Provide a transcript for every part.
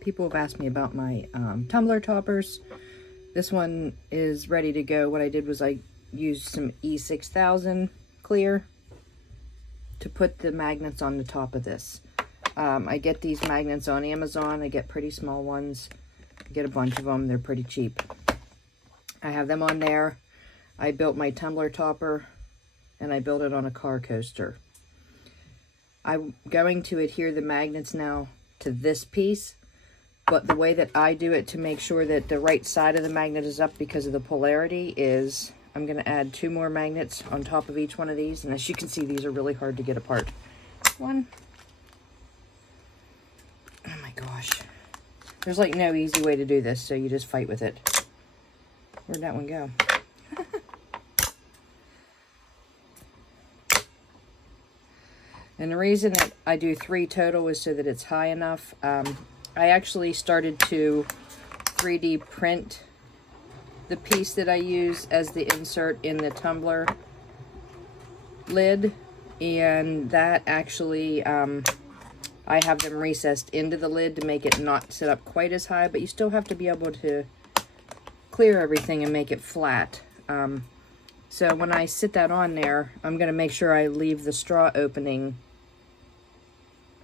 People have asked me about my tumbler toppers. This one is ready to go. What I did was I used some E6000 clear to put the magnets on the top of this. I get these magnets on Amazon. I get pretty small ones. I get a bunch of them. They're pretty cheap. I have them on there. I built my tumbler topper and I built it on a car coaster. I'm going to adhere the magnets now to this piece, but the way that I do it to make sure that the right side of the magnet is up because of the polarity is I'm going to add 2 more magnets on top of each one of these, and as you can see, these are really hard to get apart. One. Oh my gosh. There's like no easy way to do this, so you just fight with it. Where'd that one go? And the reason that I do 3 total is so that it's high enough. I actually started to 3D print the piece that I use as the insert in the tumbler lid. And that actually, I have them recessed into the lid to make it not sit up quite as high, but you still have to be able to clear everything and make it flat. So when I sit that on there, I'm going to make sure I leave the straw opening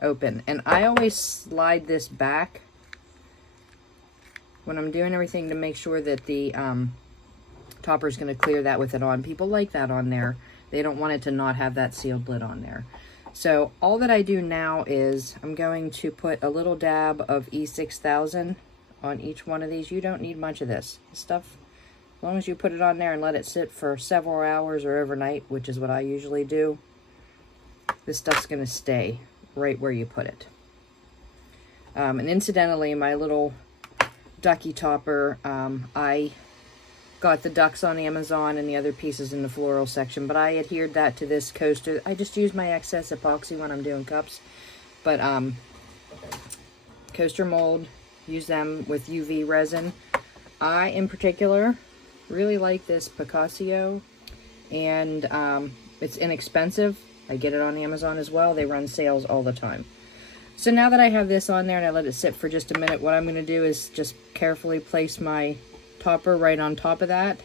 open. And I always slide this back when I'm doing everything to make sure that the topper is going to clear that with it on. People like that on there. They don't want it to not have that sealed lid on there. So all that I do now is I'm going to put a little dab of E6000 on each one of these. You don't need much of this stuff. As long as you put it on there and let it sit for several hours or overnight, which is what I usually do, this stuff's going to stay right where you put it. And incidentally, my little ducky topper, I got the ducks on Amazon and the other pieces in the floral section, but I adhered that to this coaster. I just use my excess epoxy when I'm doing cups, but coaster mold, use them with UV resin. I, in particular, really like this Picasso, and it's inexpensive. I get it on Amazon as well. They run sales all the time. So now that I have this on there and I let it sit for just a minute, what I'm going to do is just carefully place my topper right on top of that.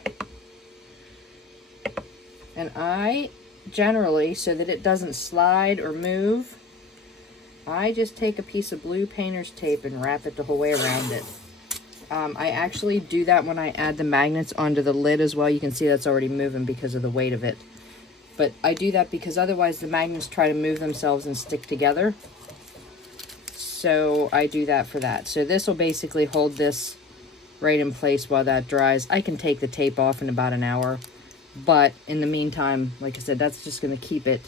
And I generally, so that it doesn't slide or move, I just take a piece of blue painter's tape and wrap it the whole way around it. I actually do that when I add the magnets onto the lid as well. You can see that's already moving because of the weight of it. But I do that because otherwise the magnets try to move themselves and stick together. So I do that for that. So this will basically hold this right in place while that dries. I can take the tape off in about an hour. But in the meantime, like I said, that's just going to keep it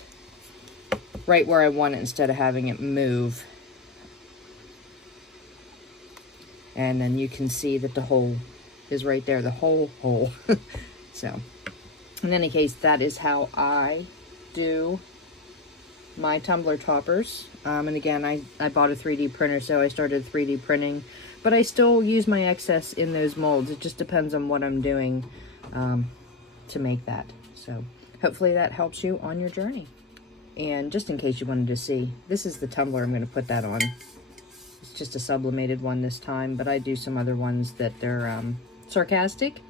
right where I want it instead of having it move. And then you can see that the hole is right there, the whole hole. So, in any case, that is how I do my tumbler toppers. And again, I bought a 3D printer, so I started 3D printing. But I still use my excess in those molds. It just depends on what I'm doing to make that. So, hopefully that helps you on your journey. And just in case you wanted to see, this is the tumbler I'm going to put that on. It's just a sublimated one this time, but I do some other ones that they're sarcastic,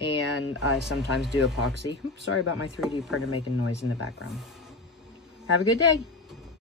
and I sometimes do epoxy. Oops, sorry about my 3D printer making noise in the background. Have a good day.